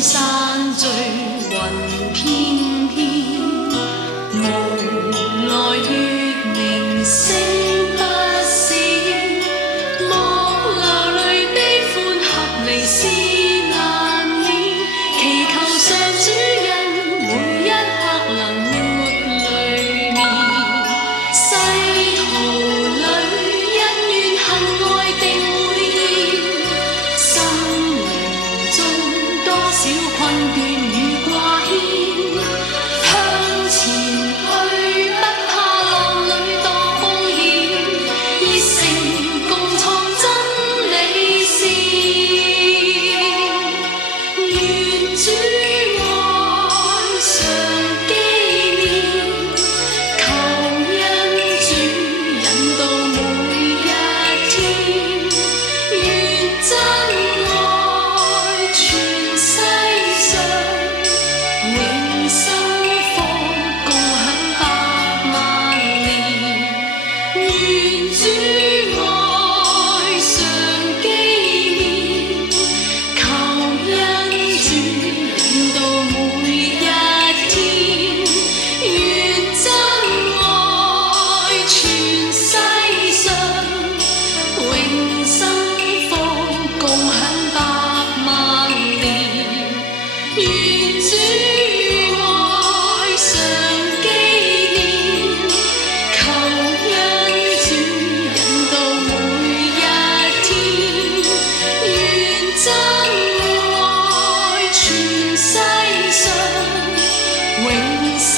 散聚雲翩翩，無奈月明星不閃，莫流淚悲歡合離是難免，祈求上主人每一刻能抹淚面，世途裏恩怨恨愛定會現，生命中多少困倦與掛牽，向前去不怕浪裏多風險，熱誠共創真理線，願主愛常紀念，求恩主引導每一天，願真愛全世上，永生福共享百萬年，願主愛常紀念，求恩主引導每一天，願真愛全世上，永生福共享百萬年，願主愛常紀念，求恩主引導每一天，願真愛全世上，永生